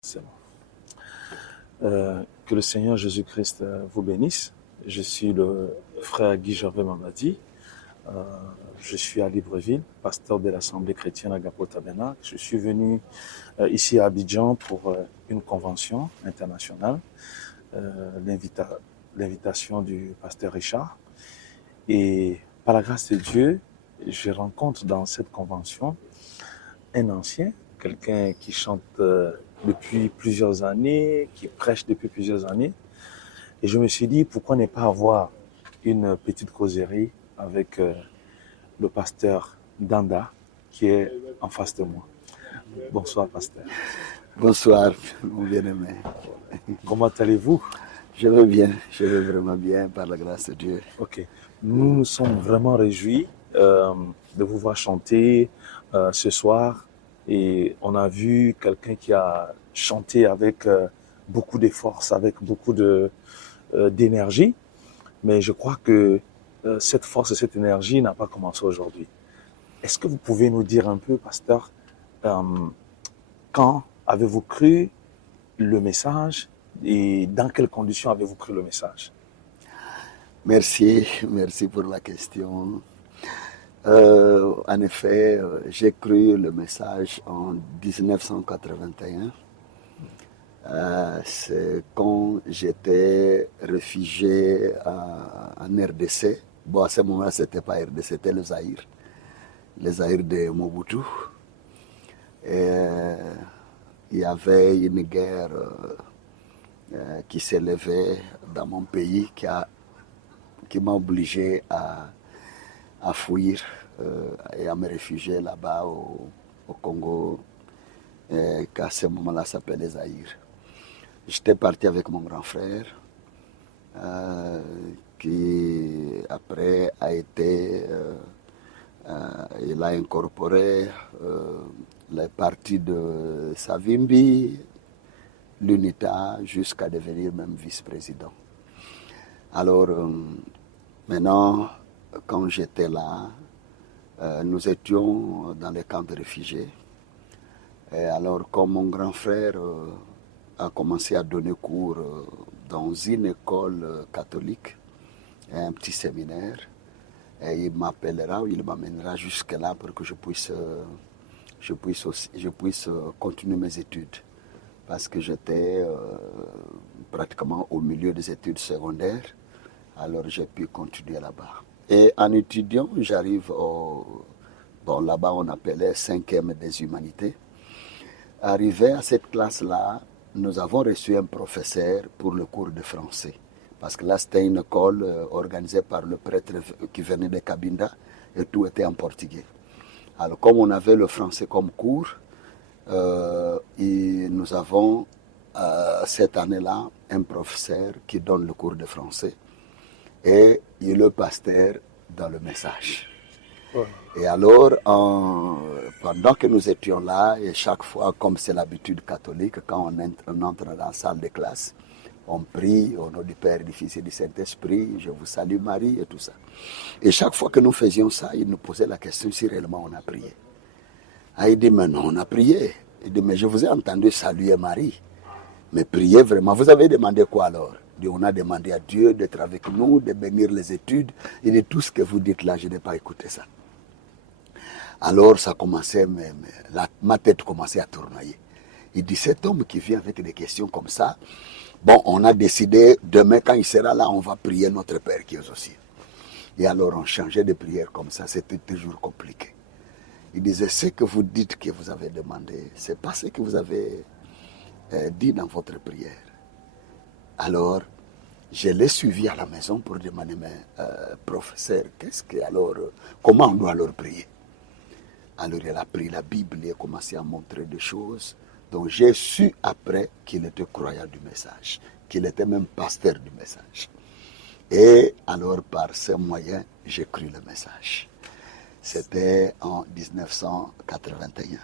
C'est bon. Que le Seigneur Jésus-Christ vous bénisse. Je suis le frère Guy Gervais Mamadi. Je suis à Libreville, pasteur de l'Assemblée chrétienne Agapo Tabernacle. Je suis venu ici à Abidjan pour une convention internationale, l'invitation du pasteur Richard. Et par la grâce de Dieu, je rencontre dans cette convention un ancien, quelqu'un qui chante depuis plusieurs années, qui prêche depuis plusieurs années. Et je me suis dit, pourquoi ne pas avoir une petite causerie avec le pasteur Danda, qui est en face de moi. Bonsoir, pasteur. Bonsoir, mon bien-aimé. Comment allez-vous? Je vais vraiment bien, par la grâce de Dieu. Ok. Nous nous sommes vraiment réjouis de vous voir chanter ce soir. Et on a vu quelqu'un qui a chanté avec beaucoup de force, avec beaucoup d'énergie. Mais je crois que cette force et cette énergie n'a pas commencé aujourd'hui. Est-ce que vous pouvez nous dire un peu, pasteur, quand avez-vous cru le message et dans quelles conditions avez-vous cru le message? Merci pour la question. En effet, j'ai cru le message en 1981. C'est quand j'étais réfugié en RDC. Bon, à ce moment-là, ce n'était pas RDC, c'était le Zaïre de Mobutu. Et il y avait une guerre qui s'est levée dans mon pays qui m'a obligé à fuir et à me réfugier là-bas au Congo, qu'à ce moment-là s'appelait les Zaïre. J'étais parti avec mon grand frère, qui après a été, il a incorporé les partis de Savimbi, l'UNITA, jusqu'à devenir même vice-président. Alors, maintenant, quand j'étais là, nous étions dans les camps de réfugiés. Et alors, comme mon grand frère a commencé à donner cours dans une école catholique, un petit séminaire, et il m'appellera, il m'amènera jusque là pour que je puisse continuer mes études. Parce que j'étais pratiquement au milieu des études secondaires, alors j'ai pu continuer là-bas. Et en étudiant, j'arrive bon, là-bas on appelait 5e des humanités. Arrivé à cette classe-là, nous avons reçu un professeur pour le cours de français. Parce que là, c'était une école organisée par le prêtre qui venait de Cabinda et tout était en portugais. Alors, comme on avait le français comme cours, et nous avons cette année-là un professeur qui donne le cours de français et il est le pasteur dans le message. Et alors, pendant que nous étions là, et chaque fois, comme c'est l'habitude catholique, quand on entre dans la salle de classe, on prie au nom du Père, du Fils et du Saint-Esprit, je vous salue Marie et tout ça. Et chaque fois que nous faisions ça, il nous posait la question si réellement on a prié. Ah, il dit, mais non, on a prié. Il dit, mais je vous ai entendu saluer Marie. Mais prier vraiment, vous avez demandé quoi alors? Il dit, on a demandé à Dieu d'être avec nous, de bénir les études. Il dit, tout ce que vous dites là, je n'ai pas écouté ça. Alors ça commençait, ma tête commençait à tournoyer. Il dit, cet homme qui vient avec des questions comme ça, bon, on a décidé, demain quand il sera là, on va prier notre Père qui est aussi. Et alors on changeait de prière comme ça, c'était toujours compliqué. Il disait, ce que vous dites que vous avez demandé, ce n'est pas ce que vous avez dit dans votre prière. Alors, je l'ai suivi à la maison pour demander, mais professeur, comment on doit alors prier? Alors, il a pris la Bible et a commencé à montrer des choses. Donc, j'ai su après qu'il était croyant du message, qu'il était même pasteur du message. Et alors, par ces moyens, j'ai cru le message. C'était en 1981.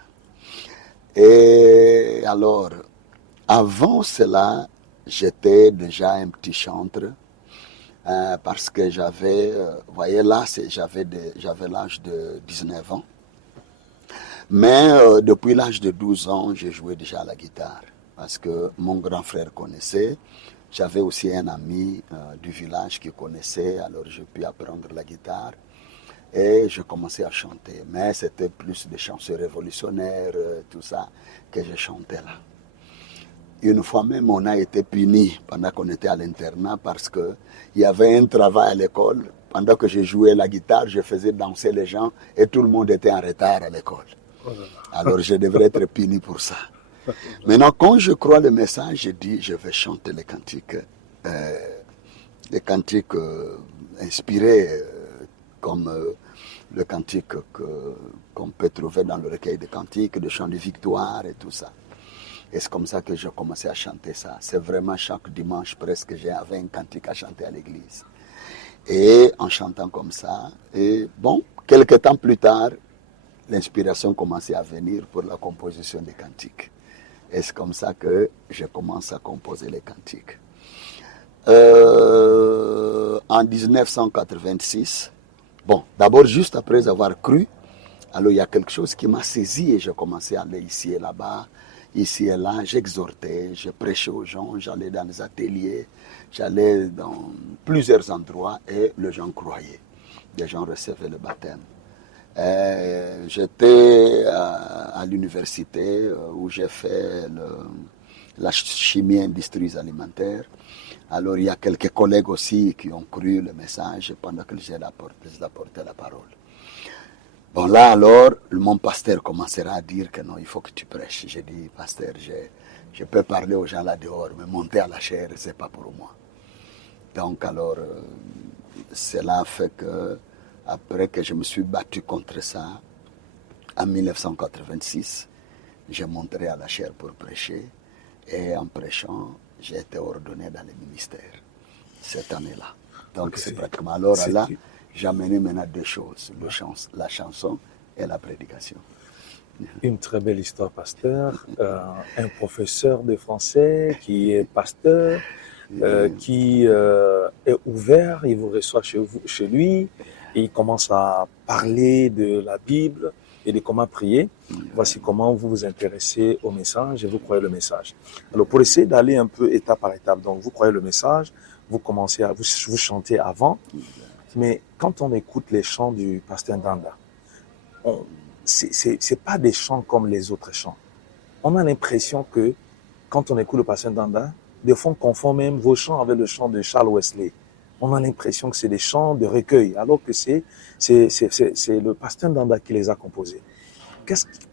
Et alors, avant cela, j'étais déjà un petit chantre parce que j'avais, vous voyez là, j'avais l'âge de 19 ans. Mais depuis l'âge de 12 ans, j'ai joué déjà à la guitare. parce que mon grand frère connaissait. J'avais aussi un ami du village qui connaissait, alors j'ai pu apprendre la guitare. Et je commençais à chanter. Mais c'était plus des chansons révolutionnaires, tout ça, que je chantais là. Une fois même, on a été puni pendant qu'on était à l'internat parce qu'il y avait un travail à l'école. Pendant que je jouais la guitare, je faisais danser les gens et tout le monde était en retard à l'école. Alors je devrais être puni pour ça. Maintenant, quand je crois le message, je dis, je vais chanter les cantiques inspirés comme le cantique qu'on peut trouver dans le recueil de cantiques, de chants de victoire et tout ça. Et c'est comme ça que j'ai commencé à chanter ça. C'est vraiment chaque dimanche presque, j'avais un cantique à chanter à l'église. Et en chantant comme ça, et bon, quelques temps plus tard, l'inspiration commençait à venir pour la composition des cantiques. Et c'est comme ça que je commence à composer les cantiques. En 1986, bon, d'abord juste après avoir cru, alors il y a quelque chose qui m'a saisi et j'ai commencé à aller ici et là-bas, ici et là, j'exhortais, je prêchais aux gens, j'allais dans les ateliers, j'allais dans plusieurs endroits et les gens croyaient, les gens recevaient le baptême. J'étais à l'université où j'ai fait la chimie industries alimentaires. Alors il y a quelques collègues aussi qui ont cru le message pendant que j'ai apporté la parole. Bon là alors, mon pasteur commencera à dire que non, il faut que tu prêches. J'ai dit, pasteur, je peux parler aux gens là dehors, mais monter à la chair, c'est pas pour moi. Donc alors, cela fait que après que je me suis battu contre ça, en 1986, je monterai à la chair pour prêcher. Et en prêchant, j'ai été ordonné dans le ministère cette année-là. Donc okay, c'est pratiquement. Alors là, j'ai amené maintenant deux choses, la chanson et la prédication. Une très belle histoire, pasteur. Un professeur de français qui est pasteur, qui est ouvert, il vous reçoit chez lui, et il commence à parler de la Bible et de comment prier. Voici comment vous vous intéressez au message et vous croyez le message. Alors, pour essayer d'aller un peu étape par étape, donc vous croyez le message, vous commencez à vous chantez avant, mais quand on écoute les chants du pasteur Ndanda, c'est pas des chants comme les autres chants. On a l'impression que quand on écoute le pasteur Ndanda, des fois on confond même vos chants avec le chant de Charles Wesley. On a l'impression que c'est des chants de recueil, alors que c'est le pasteur Ndanda qui les a composés.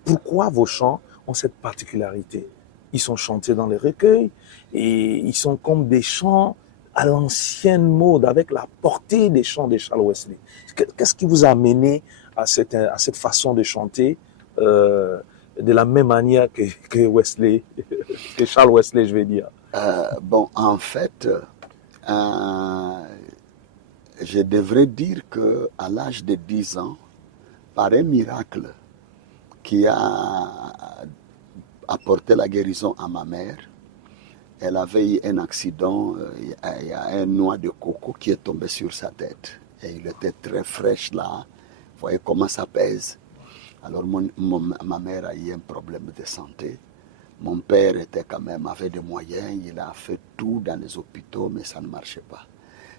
Pourquoi vos chants ont cette particularité? Ils sont chantés dans les recueils et ils sont comme des chants à l'ancienne mode, avec la portée des chants de Charles Wesley. Qu'est-ce qui vous a amené à cette façon de chanter de la même manière que Wesley, que Charles Wesley, je vais dire? Bon, en fait, je devrais dire qu'à l'âge de 10 ans, par un miracle qui a apporté la guérison à ma mère, elle avait eu un accident, il y a un noix de coco qui est tombé sur sa tête. Et il était très fraîche là, vous voyez comment ça pèse. Alors ma mère a eu un problème de santé. Mon père était quand même, avait des moyens, il a fait tout dans les hôpitaux, mais ça ne marchait pas.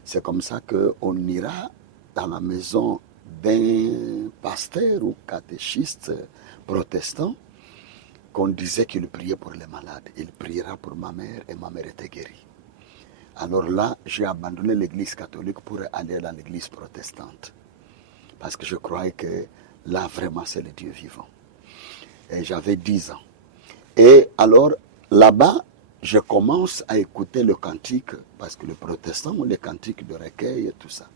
C'est comme ça qu'on ira dans la maison d'un pasteur ou catéchiste protestant, qu'on disait qu'il priait pour les malades. Il priera pour ma mère et ma mère était guérie. Alors là, j'ai abandonné l'église catholique pour aller dans l'église protestante. Parce que je croyais que là, vraiment, c'est le Dieu vivant. Et j'avais 10 ans. Et alors, là-bas, je commence à écouter le cantique, parce que les protestants ont les cantiques de recueil et tout ça.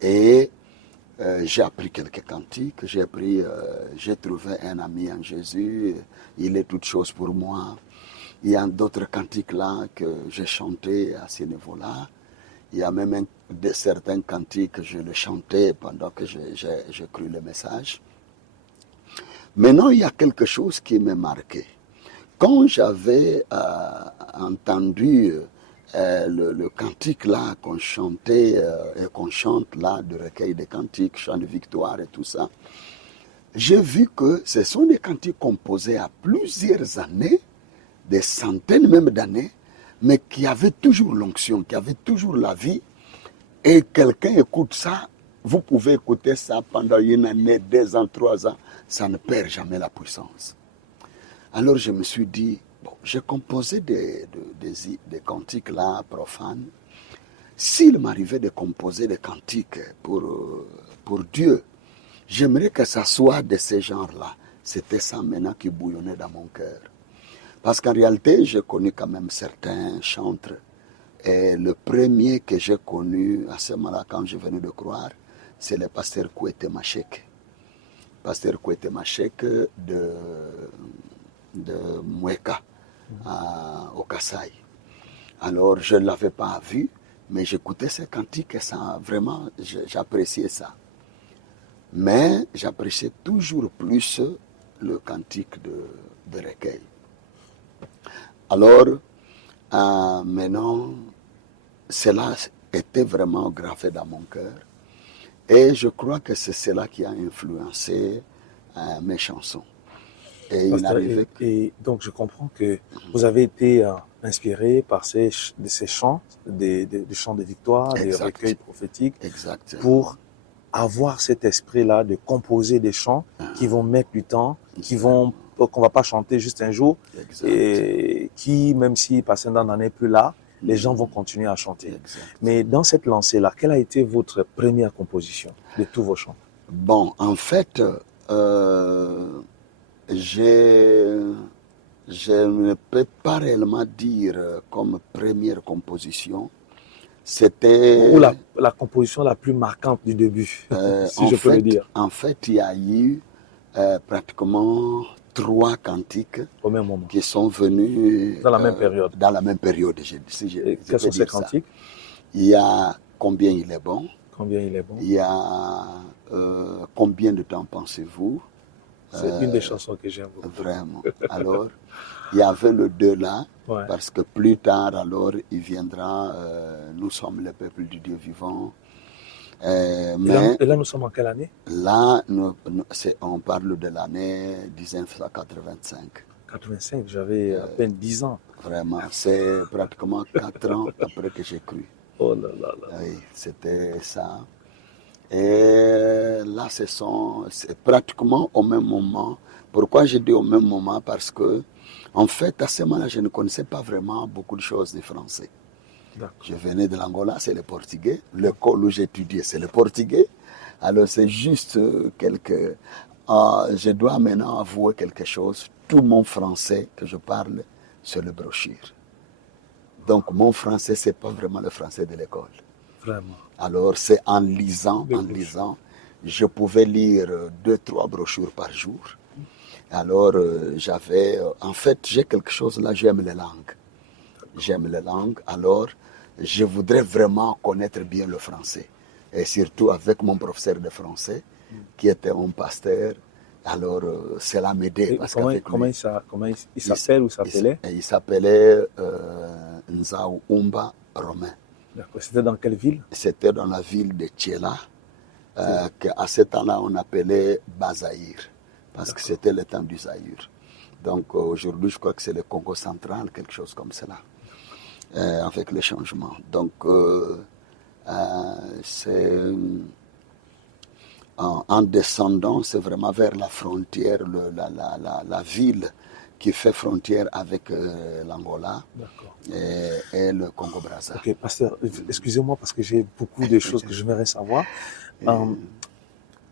J'ai appris quelques cantiques, j'ai trouvé un ami en Jésus, il est toute chose pour moi. Il y a d'autres cantiques là que j'ai chanté à ce niveau-là. Il y a même certains cantiques que je les chantais pendant que j'ai cru le message. Maintenant, il y a quelque chose qui m'a marqué. Quand j'avais entendu le cantique là qu'on chantait et qu'on chante là, de recueil de cantiques, chant de victoire et tout ça, j'ai vu que ce sont des cantiques composés à plusieurs années des centaines même d'années, mais qui avait toujours l'onction, qui avait toujours la vie. Et quelqu'un écoute ça, vous pouvez écouter ça pendant une année, 2 ans, 3 ans, ça ne perd jamais la puissance. Alors je me suis dit, bon, j'ai composé des cantiques là, profanes. S'il m'arrivait de composer des cantiques pour Dieu, j'aimerais que ça soit de ce genre-là. C'était ça maintenant qui bouillonnait dans mon cœur. Parce qu'en réalité, j'ai connu quand même certains chantres. Et le premier que j'ai connu à ce moment-là, quand je venais de croire, c'est le pasteur Kouete Machek. Pasteur Kouete Machek de Mweka, au Kasaï. Alors, je ne l'avais pas vu, mais j'écoutais ses cantiques et ça, vraiment, j'appréciais ça. Mais j'appréciais toujours plus le cantique de recueil. Alors, maintenant, cela était vraiment gravé dans mon cœur. Et je crois que c'est cela qui a influencé mes chansons. Et donc, je comprends que vous avez été inspiré par ces chants, des chants de victoire, des recueils prophétiques, pour avoir cet esprit-là de composer des chants qui vont mettre du temps, qu'on va pas chanter juste un jour, et qui, même si Passenda n'en est plus là, les gens vont continuer à chanter. Mais dans cette lancée-là, quelle a été votre première composition de tous vos chants? Bon, en fait, je ne peux pas réellement dire comme première composition. C'était... Ou la composition la plus marquante du début, si je peux le dire. En fait, il y a eu pratiquement 3 cantiques au même moment, qui sont venus dans la même période. Dans la même période, quels sont ces cantiques? Il y a Combien il est bon. Combien il est bon. Il y a Combien de temps pensez-vous. C'est une des chansons que j'aime beaucoup. Vraiment. Alors, il y avait le 2 là, parce que plus tard, alors, il viendra Nous sommes le peuple du Dieu vivant. Et là, nous sommes en quelle année? Là, on parle de l'année 1985. 85, j'avais à peine 10 ans. Vraiment, c'est pratiquement 4 ans après que j'ai cru. Oh là là là. Oui, c'était ça. Et là, c'est pratiquement au même moment. Pourquoi je dis au même moment? Parce que, en fait, à ce moment-là, je ne connaissais pas vraiment beaucoup de choses du français. Je venais de l'Angola, c'est le portugais. L'école où j'étudiais, c'est le portugais. Alors, c'est juste je dois maintenant avouer quelque chose. Tout mon français que je parle, c'est le brochure. Donc, mon français, ce n'est pas vraiment le français de l'école. Vraiment. Alors, c'est en lisant, je pouvais lire 2-3 brochures par jour. Alors, en fait, j'ai quelque chose là, j'aime les langues. J'aime les langues, alors je voudrais vraiment connaître bien le français. Et surtout avec mon professeur de français, qui était un pasteur. Alors, cela m'aidait. Comment il s'appelle ou s'appelait? Il s'appelait Nzao Umba Romain. D'accord. C'était dans quelle ville? C'était dans la ville de Tchela, qu'à ce temps-là, on appelait Bazaïr, parce que c'était le temps du Zaïre. Donc, aujourd'hui, je crois que c'est le Congo central, quelque chose comme cela, avec les changements. Donc, en descendant, c'est vraiment vers la frontière, la ville qui fait frontière avec l'Angola et le Congo-Brazza. Ok, pasteur, excusez-moi parce que j'ai beaucoup de choses que j'aimerais savoir.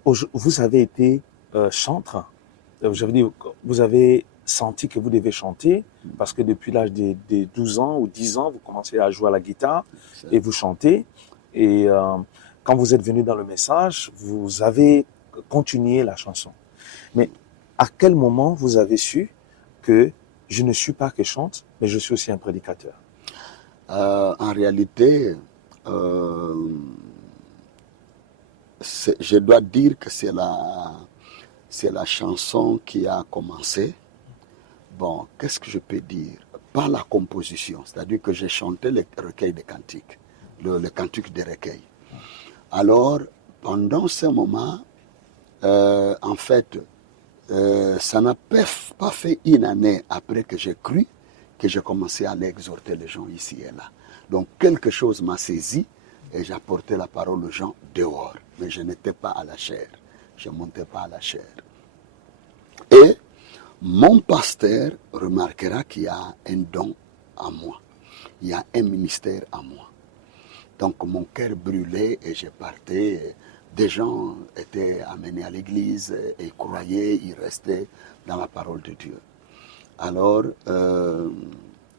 Vous avez été chantre, vous avez senti que vous devez chanter parce que depuis l'âge de 12 ans ou 10 ans, vous commencez à jouer à la guitare et vous chantez. Et quand vous êtes venu dans le message, vous avez continué la chanson. Mais à quel moment vous avez su que je ne suis pas que chante, mais je suis aussi un prédicateur? En réalité, je dois dire que c'est la chanson qui a commencé. Bon, qu'est-ce que je peux dire? Pas la composition, c'est-à-dire que j'ai chanté le recueil des cantiques, le cantique des recueils. Alors, pendant ce moment, en fait, ça n'a pas fait une année après que j'ai cru que j'ai commencé à aller exhorter les gens ici et là. Donc quelque chose m'a saisi et j'apportais la parole aux gens dehors. Mais je n'étais pas à la chair. Je ne montais pas à la chair. Et mon pasteur remarquera qu'il y a un don en moi. Il y a un ministère en moi. Donc mon cœur brûlait et je partais. Des gens étaient amenés à l'église et croyaient, ils restaient dans la parole de Dieu. Alors,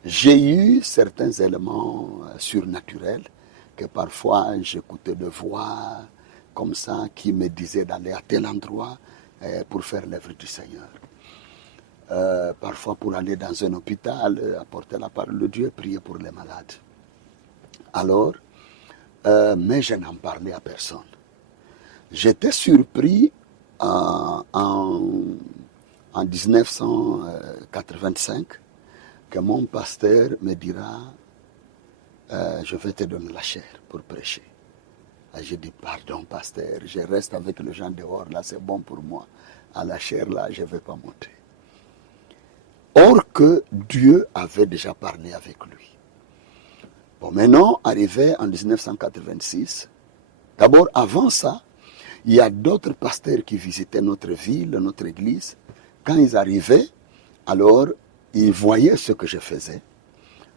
j'ai eu certains éléments surnaturels que parfois j'écoutais de voix comme ça qui me disaient d'aller à tel endroit pour faire l'œuvre du Seigneur. Parfois pour aller dans un hôpital, apporter la parole de Dieu, prier pour les malades. Alors, mais je n'en parlais à personne. J'étais surpris en 1985 que mon pasteur me dira je vais te donner la chair pour prêcher. Et j'ai dit pardon pasteur, je reste avec les gens dehors, là c'est bon pour moi. À la chair là, je ne vais pas monter. Or que Dieu avait déjà parlé avec lui. Bon, maintenant, arrivé en 1986, d'abord avant ça, il y a d'autres pasteurs qui visitaient notre ville, notre église. Quand ils arrivaient, alors ils voyaient ce que je faisais.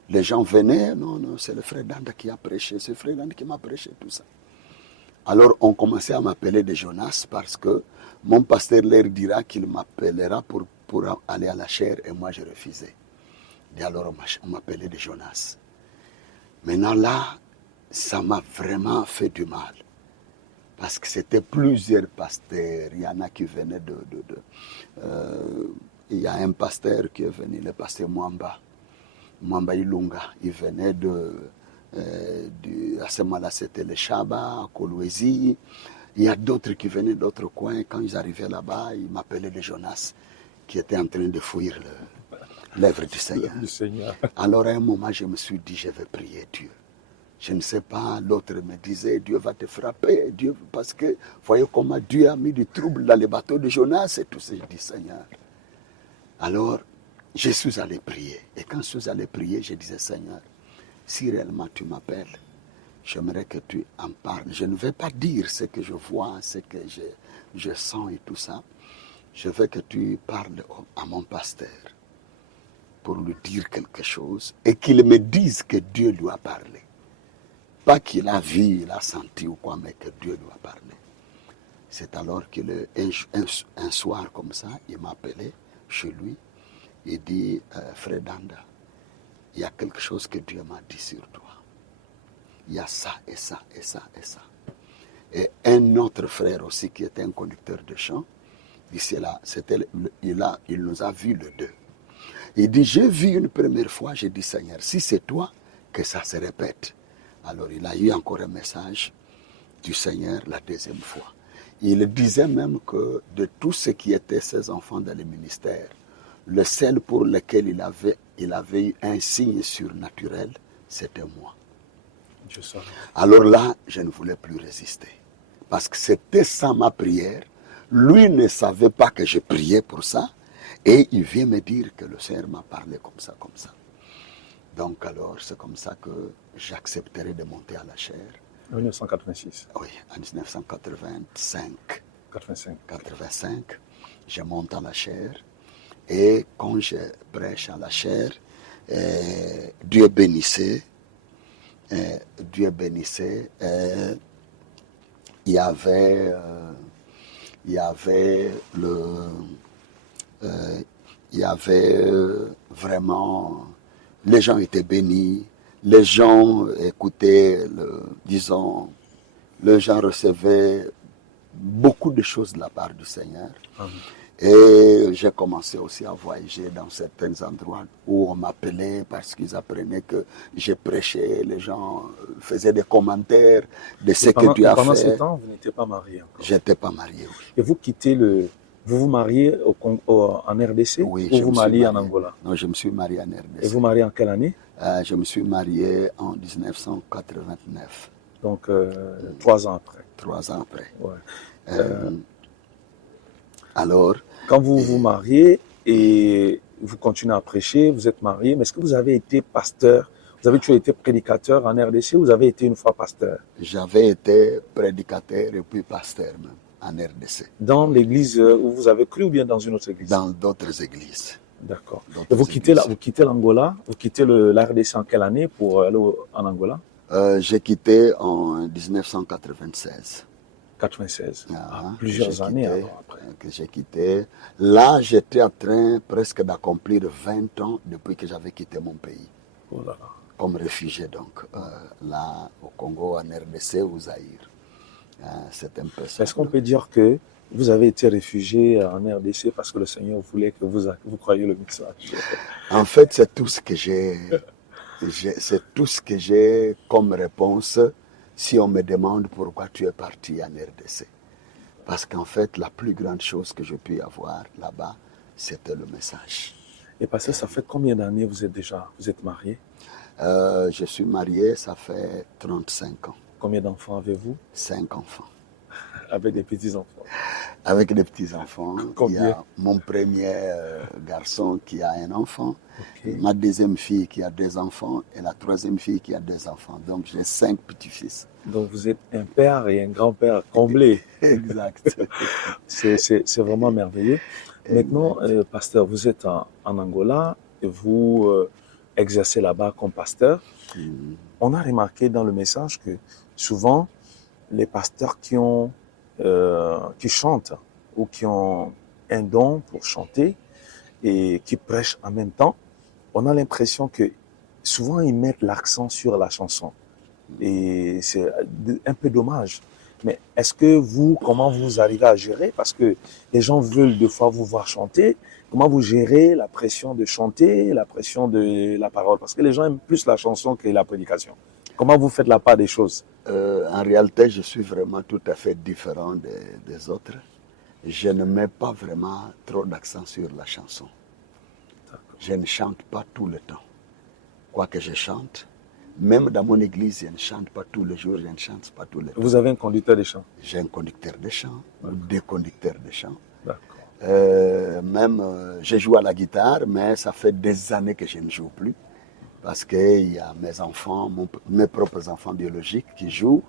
Les gens venaient, non, c'est le frère Danda qui a prêché, c'est le frère Danda qui m'a prêché, tout ça. Alors on commençait à m'appeler de Jonas parce que mon pasteur leur dira qu'il m'appellera pour aller à la chair et moi je refusais. Et alors on m'appelait de Jonas. Maintenant là, ça m'a vraiment fait du mal. Parce que c'était plusieurs pasteurs. Il y en a qui venaient il y a un pasteur qui est venu, le pasteur Mwamba Ilunga. Il venait à ce moment-là, c'était le Chaba, à Kolwezi. Il y a d'autres qui venaient d'autres coins. Quand ils arrivaient là-bas, ils m'appelaient le Jonas, qui était en train de fouiller l'œuvre du Seigneur. Alors à un moment, je me suis dit, je vais prier Dieu. Je ne sais pas, l'autre me disait, Dieu va te frapper, Dieu, parce que, voyez comment Dieu a mis du trouble dans les bateaux de Jonas et tout ça. Je dis, Seigneur. Alors, je suis allé prier. Et quand je suis allé prier, je disais, Seigneur, si réellement tu m'appelles, j'aimerais que tu en parles. Je ne vais pas dire ce que je vois, ce que je sens et tout ça. Je veux que tu parles à mon pasteur pour lui dire quelque chose et qu'il me dise que Dieu lui a parlé. Pas qu'il a vu, il a senti ou quoi, mais que Dieu lui a parlé. C'est alors qu'un soir comme ça, il m'a appelé chez lui. Il dit, frère Danda, il y a quelque chose que Dieu m'a dit sur toi. Il y a ça et ça et ça et ça. Et un autre frère aussi qui était un conducteur de chant, d'ici là, il nous a vus les deux. Il dit, j'ai vu une première fois, j'ai dit, Seigneur, si c'est toi, que ça se répète. Alors il a eu encore un message du Seigneur la deuxième fois. Il disait même que de tous ceux qui étaient ses enfants dans le ministère, le seul pour lequel il avait eu un signe surnaturel, c'était moi. Alors là, je ne voulais plus résister. Parce que c'était ça ma prière. Lui ne savait pas que je priais pour ça. Et il vient me dire que le Seigneur m'a parlé comme ça, comme ça. Donc alors, c'est comme ça que j'accepterai de monter à la chair. En 1986. Oui, en 1985. 85, je monte à la chair. Et quand je prêche à la chair, Dieu bénissait. Dieu bénissait. Il y avait vraiment, les gens étaient bénis, les gens écoutaient, disons, les gens recevaient beaucoup de choses de la part du Seigneur. Amen. Et j'ai commencé aussi à voyager dans certains endroits où on m'appelait parce qu'ils apprenaient que j'ai prêché, les gens faisaient des commentaires de ce que Dieu a fait. Pendant ce temps, vous n'étiez pas marié encore. Je n'étais pas marié, oui. Et vous quittez vous vous mariez en RDC, oui, ou vous mariez en Angola? Non, je me suis marié en RDC. Et vous mariez en quelle année? Je me suis marié en 1989. Donc 3 ans après. 3 ans après. Ouais. Alors, quand vous vous mariez, et vous continuez à prêcher, vous êtes marié, mais est-ce que vous avez été pasteur? Vous avez toujours été prédicateur en RDC ou vous avez été une fois pasteur? J'avais été prédicateur et puis pasteur même en RDC. Dans l'église où vous avez cru ou bien dans une autre église? Dans d'autres églises. D'accord. Vous quittez l'Angola, vous quittez la RDC en quelle année pour aller en Angola? J'ai quitté en 1996. 96. Plusieurs années alors après. Que j'ai quitté. Là, j'étais en train presque d'accomplir 20 ans depuis que j'avais quitté mon pays. Oh là là. Comme réfugié donc, là au Congo, en RDC ou Zaïre. C'est un peu ça. Est-ce qu'on peut dire que vous avez été réfugié en RDC parce que le Seigneur voulait que vous croyiez le message? En fait, c'est tout ce que c'est tout ce que j'ai comme réponse si on me demande pourquoi tu es parti en RDC. Parce qu'en fait, la plus grande chose que je puis avoir là-bas, c'était le message. Et pasteur, ça fait combien d'années vous êtes marié? Je suis marié, ça fait 35 ans. Combien d'enfants avez-vous? 5 enfants. Avec des petits-enfants? Avec des petits-enfants. Combien? Il y a mon premier garçon qui a un enfant, Okay. Ma deuxième fille qui a 2 enfants et la troisième fille qui a 2 enfants. Donc j'ai 5 petits-fils. Donc vous êtes un père et un grand-père comblés. Exact. C'est vraiment merveilleux. Maintenant, pasteur, vous êtes en Angola et vous exercez là-bas comme pasteur. On a remarqué dans le message que souvent, les pasteurs qui chantent ou qui ont un don pour chanter et qui prêchent en même temps, on a l'impression que souvent ils mettent l'accent sur la chanson. Et c'est un peu dommage. Mais est-ce que comment vous arrivez à gérer? Parce que les gens veulent des fois vous voir chanter. Comment vous gérez la pression de chanter, la pression de la parole? Parce que les gens aiment plus la chanson que la prédication. Comment vous faites la part des choses? En réalité, je suis vraiment tout à fait différent des autres. Je ne mets pas vraiment trop d'accent sur la chanson. Je ne chante pas tout le temps. Quoique je chante, même dans mon église, je ne chante pas tous les jours, je ne chante pas tous les temps. Vous avez un conducteur de chant? J'ai un conducteur de chant, ou des conducteurs de chant. Je joue à la guitare, mais ça fait des années que je ne joue plus. Parce qu'il y a mes enfants, mes propres enfants biologiques qui jouent,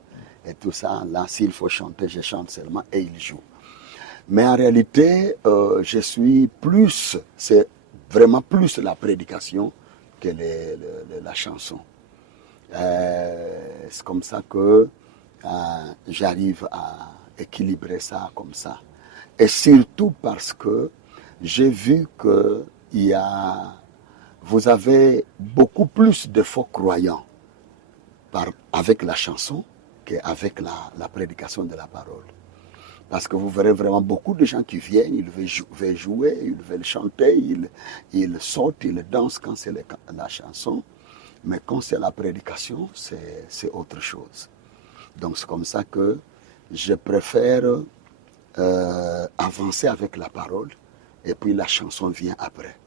et tout ça. Là, s'il faut chanter, je chante seulement, et ils jouent. Mais en réalité, je suis plus, c'est vraiment plus la prédication que la chanson. C'est comme ça que j'arrive à équilibrer ça comme ça. Et surtout parce que j'ai vu que vous avez beaucoup plus de faux croyants avec la chanson qu'avec la prédication de la parole. Parce que vous verrez vraiment beaucoup de gens qui viennent, ils veulent jouer, ils veulent chanter, ils sautent, ils dansent quand c'est la chanson. Mais quand c'est la prédication, c'est autre chose. Donc c'est comme ça que je préfère avancer avec la parole et puis la chanson vient après.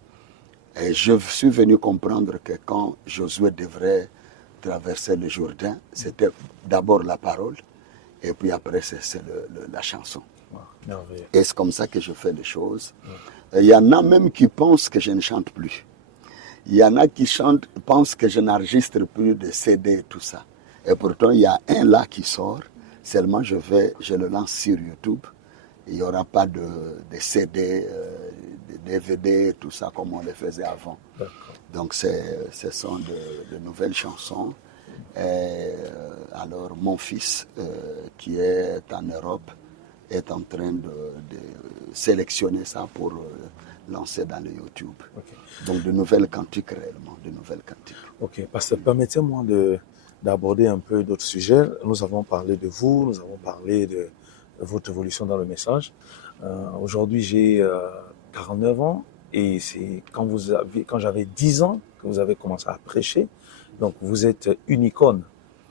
Et je suis venu comprendre que quand Josué devrait traverser le Jourdain, c'était d'abord la parole et puis après c'est la chanson. Wow, et c'est comme ça que je fais les choses. Il y en a même qui pensent que je ne chante plus. Il y en a qui pensent que je n'enregistre plus de CD et tout ça. Et pourtant, il y a un là qui sort. Seulement, je le lance sur YouTube. Il n'y aura pas de CD, de DVD, tout ça comme on le faisait avant. Donc, ce sont de nouvelles chansons. Et, alors, mon fils, qui est en Europe, est en train de sélectionner ça pour lancer dans le YouTube. Okay. Donc, de nouvelles cantiques réellement, de nouvelles cantiques. Ok, pasteur, permettez-moi d'aborder un peu d'autres sujets. Nous avons parlé de vous, nous avons parlé de votre évolution dans le message. Aujourd'hui, j'ai 49 ans et c'est quand j'avais 10 ans que vous avez commencé à prêcher. Donc, vous êtes une icône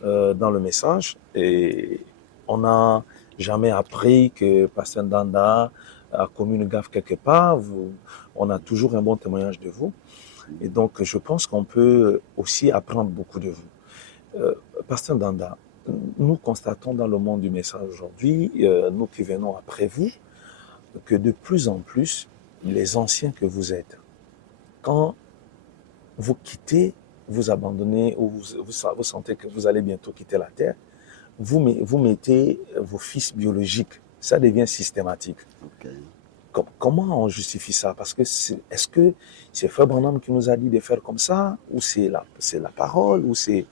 dans le message et on n'a jamais appris que pasteur Ndanda a commis une gaffe quelque part. On a toujours un bon témoignage de vous. Et donc, je pense qu'on peut aussi apprendre beaucoup de vous. Pasteur Ndanda, nous constatons dans le monde du message aujourd'hui, nous qui venons après vous, que de plus en plus, les anciens que vous êtes quand vous quittez, vous abandonnez, ou vous sentez que vous allez bientôt quitter la terre, vous mettez vos fils biologiques. Ça devient systématique. Okay. Comment on justifie ça? Parce que est-ce que c'est Frère Branham qui nous a dit de faire comme ça, ou c'est la parole, ou c'est...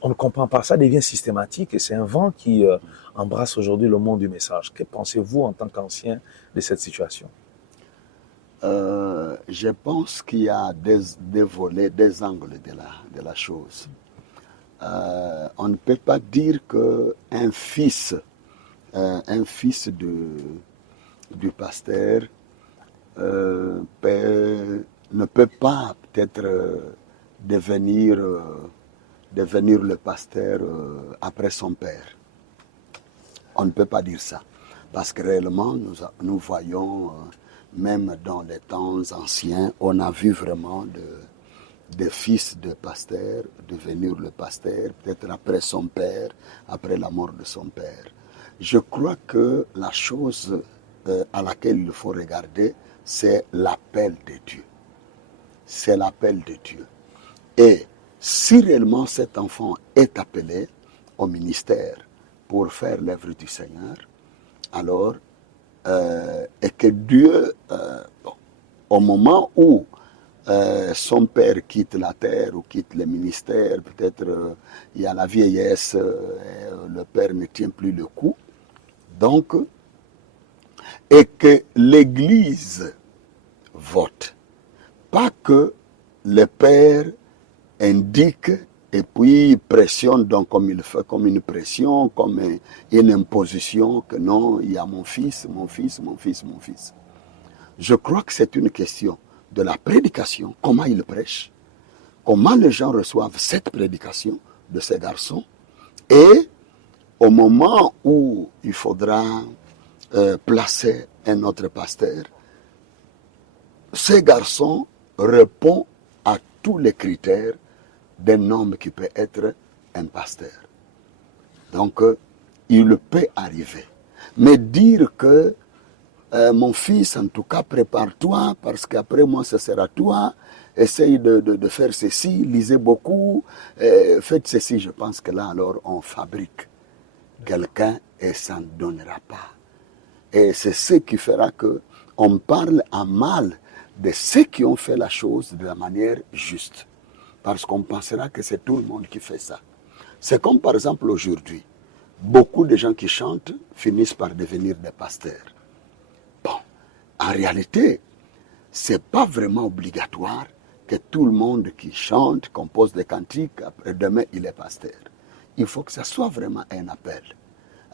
On ne comprend pas. Ça devient systématique et c'est un vent qui embrasse aujourd'hui le monde du message. Que pensez-vous en tant qu'ancien de cette situation? Je pense qu'il y a des volets, des angles de la chose. On ne peut pas dire qu'un fils du pasteur ne peut pas peut-être devenir le pasteur après son père. On ne peut pas dire ça. Parce que réellement, nous voyons, même dans les temps anciens, on a vu vraiment des fils de pasteurs devenir le pasteur, peut-être après son père, après la mort de son père. Je crois que la chose à laquelle il faut regarder, c'est l'appel de Dieu. C'est l'appel de Dieu. Et si réellement cet enfant est appelé au ministère pour faire l'œuvre du Seigneur, alors, et que Dieu, au moment où son père quitte la terre ou quitte le ministère, peut-être il y a la vieillesse, le père ne tient plus le coup, donc, et que l'Église vote, pas que le père indique et puis pressionne donc comme il fait, comme une pression, comme une imposition, que non, il y a mon fils, mon fils, mon fils, mon fils. Je crois que c'est une question de la prédication, comment il prêche, comment les gens reçoivent cette prédication de ces garçons, et au moment où il faudra placer un autre pasteur, ces garçons répondent à tous les critères d'un homme qui peut être un pasteur. Donc, il peut arriver. Mais dire que mon fils, en tout cas, prépare-toi, parce qu'après moi, ce sera toi, essaye de faire ceci, lisez beaucoup, faites ceci, je pense que là, alors, on fabrique quelqu'un et ça ne donnera pas. Et c'est ce qui fera qu'on parle en mal de ceux qui ont fait la chose de la manière juste. Parce qu'on pensera que c'est tout le monde qui fait ça. C'est comme par exemple aujourd'hui, beaucoup de gens qui chantent finissent par devenir des pasteurs. Bon, en réalité, ce n'est pas vraiment obligatoire que tout le monde qui chante, compose des cantiques, après-demain, il est pasteur. Il faut que ça soit vraiment un appel.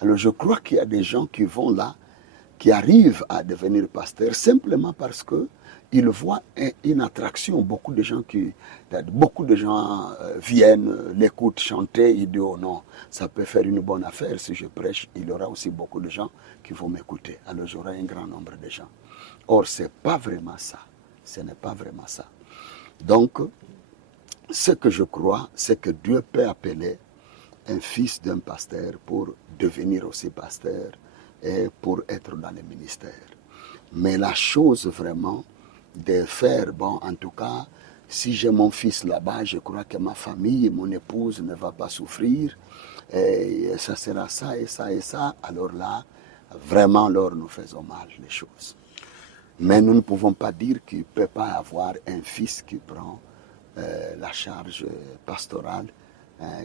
Alors je crois qu'il y a des gens qui vont là, qui arrivent à devenir pasteurs simplement parce qu'ils voient une attraction. Beaucoup de gens viennent, l'écoutent chanter, ils disent oh non, ça peut faire une bonne affaire. Si je prêche, il y aura aussi beaucoup de gens qui vont m'écouter. Alors j'aurai un grand nombre de gens. Or, ce n'est pas vraiment ça. Ce n'est pas vraiment ça. Donc, ce que je crois, c'est que Dieu peut appeler un fils d'un pasteur pour devenir aussi pasteur et pour être dans le ministère. Mais la chose vraiment de faire, bon, en tout cas, si j'ai mon fils là-bas, je crois que ma famille, mon épouse ne va pas souffrir, et ça sera ça et ça et ça, alors là, vraiment, alors nous faisons mal les choses. Mais nous ne pouvons pas dire qu'il ne peut pas avoir un fils qui prend la charge pastorale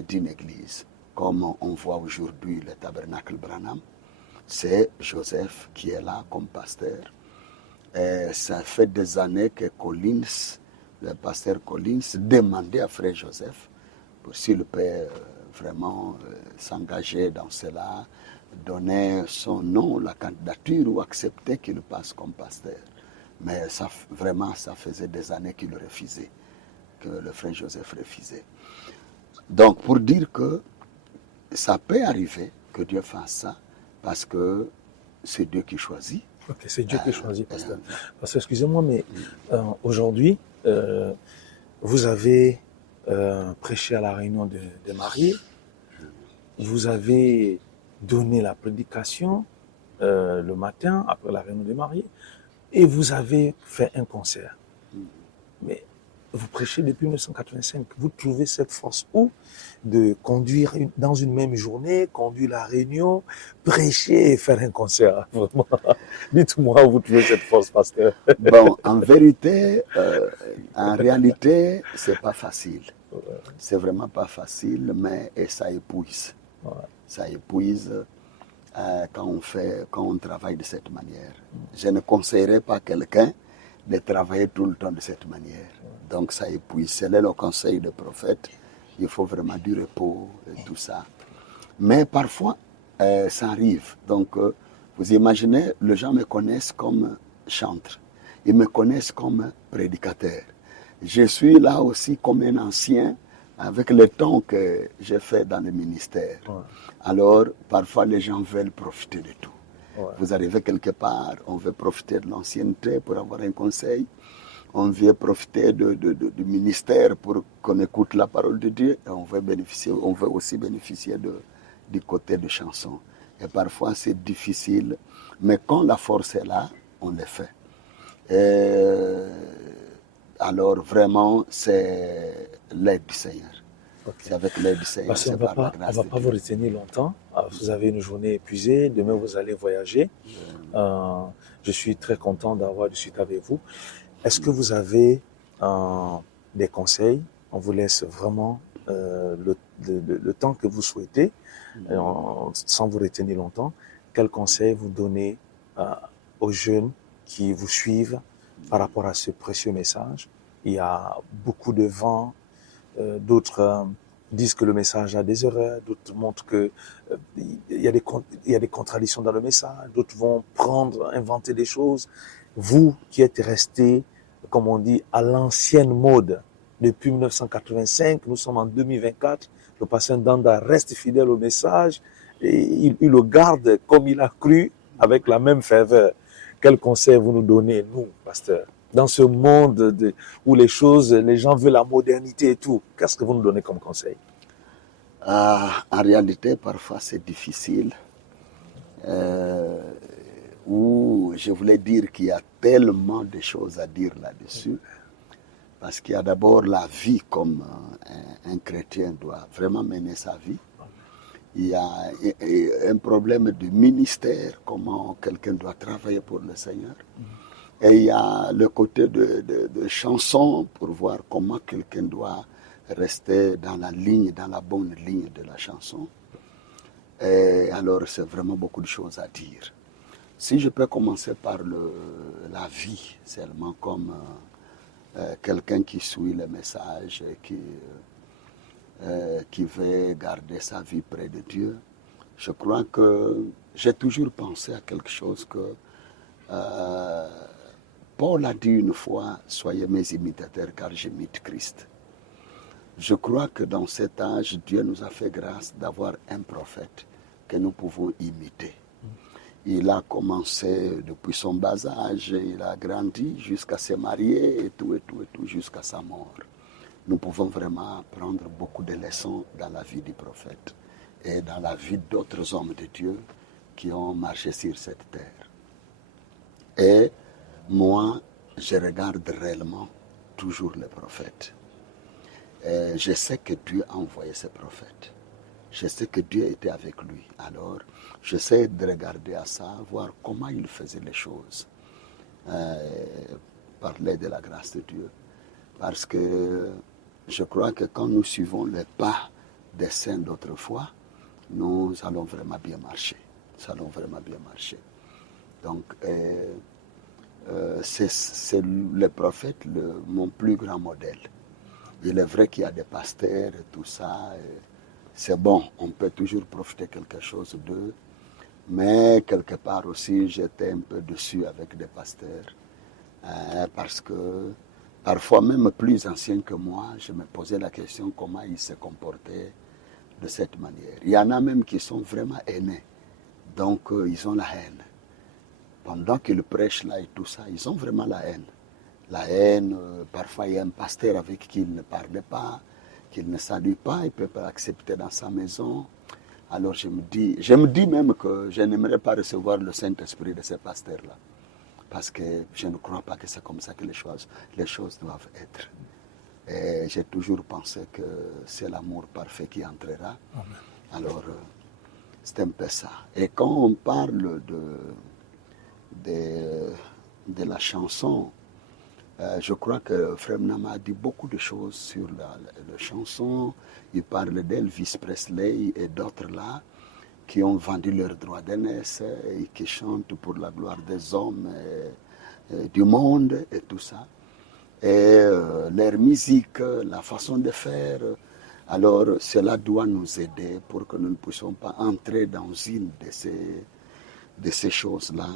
d'une église. Comme on voit aujourd'hui le tabernacle Branham, c'est Joseph qui est là comme pasteur. Et ça fait des années que Collins, le pasteur Collins, demandait à frère Joseph s'il peut vraiment s'engager dans cela, donner son nom, la candidature ou accepter qu'il passe comme pasteur. Mais ça, vraiment, ça faisait des années qu'il refusait, que le frère Joseph refusait. Donc, pour dire que ça peut arriver que Dieu fasse ça, parce que c'est Dieu qui choisit. Ok, c'est Dieu qui choisit, pasteur. Parce que, excusez-moi, mais aujourd'hui, vous avez prêché à la réunion des mariés, vous avez donné la prédication le matin après la réunion des mariés, et vous avez fait un concert. Mais vous prêchez depuis 1985. Vous trouvez cette force où de conduire dans une même journée, conduire la réunion, prêcher et faire un concert? Vraiment. Dites-moi où vous trouvez cette force, pasteur. Bon, en vérité, en réalité, c'est pas facile. C'est vraiment pas facile, mais et ça épuise. Ouais. Ça épuise quand on travaille de cette manière. Je ne conseillerais pas à quelqu'un de travailler tout le temps de cette manière. Donc ça épuise. C'est là le conseil du prophète. Il faut vraiment du repos et tout ça. Mais parfois, ça arrive. Donc, vous imaginez, les gens me connaissent comme chantre. Ils me connaissent comme prédicateur. Je suis là aussi comme un ancien avec le temps que j'ai fait dans le ministère. Ouais. Alors, parfois, les gens veulent profiter de tout. Ouais. Vous arrivez quelque part, on veut profiter de l'ancienneté pour avoir un conseil. On veut profiter du ministère pour qu'on écoute la parole de Dieu. Et on veut aussi bénéficier du côté de chansons. Et parfois, c'est difficile. Mais quand la force est là, on le fait. Et alors, vraiment, c'est l'aide du Seigneur. Okay. C'est avec l'aide du Seigneur. Parce qu'on ne va pas vous retenir longtemps. Vous avez une journée épuisée. Demain, vous allez voyager. Je suis très content d'avoir discuté avec vous. Est-ce que vous avez des conseils? On vous laisse vraiment le temps que vous souhaitez, sans vous retenir longtemps. Quels conseils vous donnez aux jeunes qui vous suivent par rapport à ce précieux message? Il y a beaucoup de vent, d'autres disent que le message a des erreurs, d'autres montrent que il y a des contradictions dans le message, d'autres vont inventer des choses. Vous qui êtes resté, comme on dit, à l'ancienne mode depuis 1985, nous sommes en 2024, le pasteur Ndanda reste fidèle au message et il le garde comme il a cru, avec la même ferveur. Quel conseil vous nous donnez, nous, pasteur, dans ce monde où les gens veulent la modernité et tout? Qu'est-ce que vous nous donnez comme conseil? En réalité, parfois, c'est difficile. Où je voulais dire qu'il y a tellement de choses à dire là-dessus. Parce qu'il y a d'abord la vie comme un chrétien doit vraiment mener sa vie. Il y a un problème de ministère, comment quelqu'un doit travailler pour le Seigneur. Et il y a le côté de chanson pour voir comment quelqu'un doit rester dans la bonne ligne de la chanson. Et alors, c'est vraiment beaucoup de choses à dire. Si je peux commencer par la vie, seulement comme quelqu'un qui suit le message et qui veut garder sa vie près de Dieu, je crois que j'ai toujours pensé à quelque chose que Paul a dit une fois, « Soyez mes imitateurs car j'imite Christ ». Je crois que dans cet âge, Dieu nous a fait grâce d'avoir un prophète que nous pouvons imiter. Il a commencé depuis son bas âge, il a grandi jusqu'à se marier et tout, jusqu'à sa mort. Nous pouvons vraiment prendre beaucoup de leçons dans la vie du prophète et dans la vie d'autres hommes de Dieu qui ont marché sur cette terre. Et moi, je regarde réellement toujours le prophète. Et je sais que Dieu a envoyé ce prophète. Je sais que Dieu était avec lui. Alors, j'essaie de regarder à ça, voir comment il faisait les choses. Parler de la grâce de Dieu. Parce que je crois que quand nous suivons les pas des saints d'autrefois, nous allons vraiment bien marcher. Nous allons vraiment bien marcher. Donc, c'est le prophète, mon plus grand modèle. Il est vrai qu'il y a des pasteurs et tout ça. C'est bon, on peut toujours profiter quelque chose d'eux. Mais quelque part aussi, j'étais un peu dessus avec des pasteurs. Parce que parfois même plus anciens que moi, je me posais la question comment ils se comportaient de cette manière. Il y en a même qui sont vraiment haineux. Donc, ils ont la haine. Pendant qu'ils prêchent là et tout ça, ils ont vraiment la haine. La haine, parfois il y a un pasteur avec qui il ne parlait pas, qu'il ne salue pas, il ne peut pas accepter dans sa maison. Alors je me dis même que je n'aimerais pas recevoir le Saint-Esprit de ces pasteurs-là. Parce que je ne crois pas que c'est comme ça que les choses doivent être. Et j'ai toujours pensé que c'est l'amour parfait qui entrera. Amen. Alors, c'est un peu ça. Et quand on parle de la chanson, je crois que Frère Nama a dit beaucoup de choses sur la chanson. Il parle d'Elvis Presley et d'autres là qui ont vendu leurs droits d'aînesse et qui chantent pour la gloire des hommes et du monde et tout ça. Et leur musique, la façon de faire, alors cela doit nous aider pour que nous ne puissions pas entrer dans une de ces choses-là,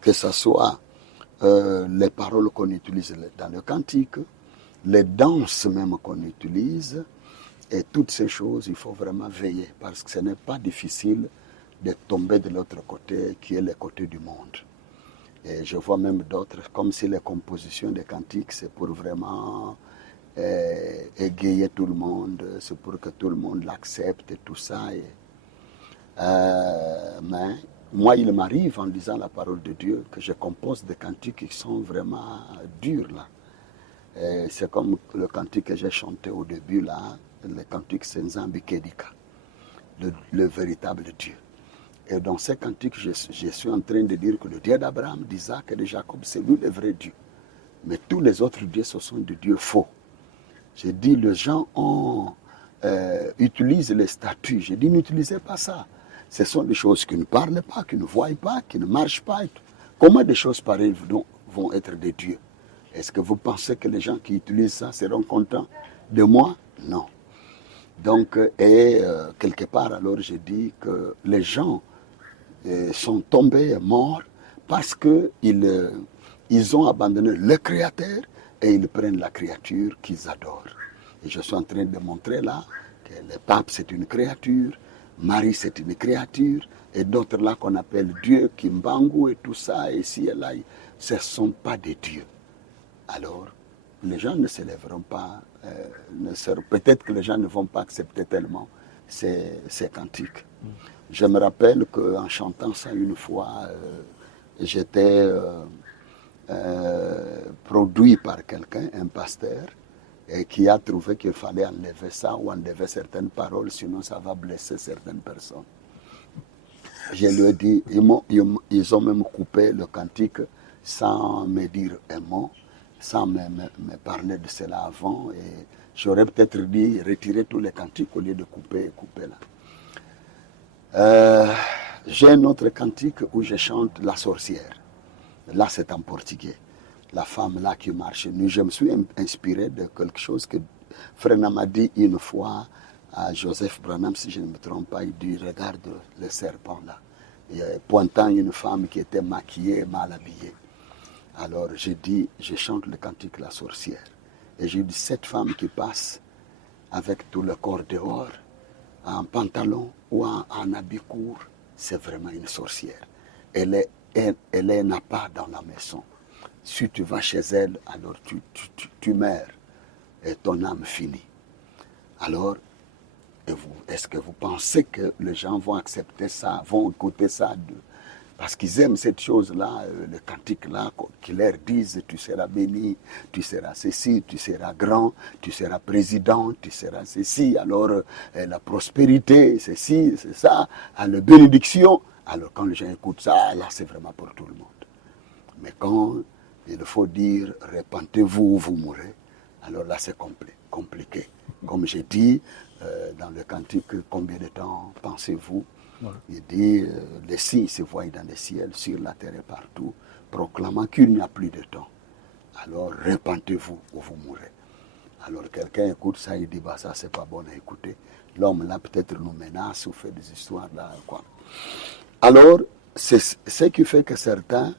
que ce soit les paroles qu'on utilise dans le cantique, les danses même qu'on utilise, et toutes ces choses, il faut vraiment veiller, parce que ce n'est pas difficile de tomber de l'autre côté, qui est le côté du monde. Et je vois même d'autres, comme si les compositions des cantiques, c'est pour vraiment égayer tout le monde, c'est pour que tout le monde l'accepte et tout ça. Mais moi, il m'arrive en lisant la parole de Dieu que je compose des cantiques qui sont vraiment durs là. C'est comme le cantique que j'ai chanté au début là, le cantique Senzambi Kedika, le véritable Dieu. Et dans ces cantiques, je suis en train de dire que le Dieu d'Abraham, d'Isaac et de Jacob, c'est lui le vrai Dieu. Mais tous les autres dieux, ce sont des dieux faux. J'ai dit, les gens utilisent les statues. J'ai dit, n'utilisez pas ça. Ce sont des choses qui ne parlent pas, qui ne voient pas, qui ne marchent pas. Comment des choses pareilles vont être des dieux? Est-ce que vous pensez que les gens qui utilisent ça seront contents de moi? Non. Donc, quelque part, alors j'ai dit que les gens sont tombés morts parce qu'ils ont abandonné le Créateur et ils prennent la créature qu'ils adorent. Et je suis en train de montrer là que le pape c'est une créature, Marie c'est une créature, et d'autres là qu'on appelle Dieu, Kimbangu et tout ça, et ici et là, ce ne sont pas des dieux. Alors, les gens ne se lèveront pas, peut-être que les gens ne vont pas accepter tellement ces cantiques. Je me rappelle qu'en chantant ça une fois, j'étais produit par quelqu'un, un pasteur, et qui a trouvé qu'il fallait enlever ça ou enlever certaines paroles, sinon ça va blesser certaines personnes. Je lui ai dit, ils ont même coupé le cantique sans me dire un mot, sans me parler de cela avant, et j'aurais peut-être dit retirer tous les cantiques au lieu de couper là. J'ai un autre cantique où je chante La sorcière. Là, c'est en portugais. La femme là qui marche nue. Je me suis inspiré de quelque chose que Frère m'a dit une fois à Joseph Branham, si je ne me trompe pas. Il dit, regarde le serpent là. Pointant une femme qui était maquillée, mal habillée. Alors j'ai dit, je chante le cantique La sorcière. Et j'ai dit, cette femme qui passe avec tout le corps dehors, en pantalon ou en habit court, c'est vraiment une sorcière. Elle est n'a pas dans la maison. Si tu vas chez elle, alors tu meurs et ton âme finit. Alors, est-ce que vous pensez que les gens vont accepter ça, vont écouter ça parce qu'ils aiment cette chose-là, le cantique-là, qui leur disent, tu seras béni, tu seras ceci, tu seras grand, tu seras président, tu seras ceci, alors la prospérité, ceci, c'est ça, la bénédiction. Alors quand les gens écoutent ça, là c'est vraiment pour tout le monde. Mais quand il faut dire, répentez-vous ou vous mourrez, alors là c'est compliqué. Comme j'ai dit dans le cantique, combien de temps pensez-vous? Il dit, les signes se voient dans le ciel, sur la terre et partout, proclamant qu'il n'y a plus de temps. Alors, répentez-vous ou vous mourrez. Alors, quelqu'un écoute ça, il dit, bah, ça, c'est pas bon à écouter. L'homme, là, peut-être nous menace ou fait des histoires, là, quoi. Alors, c'est ce qui fait que certains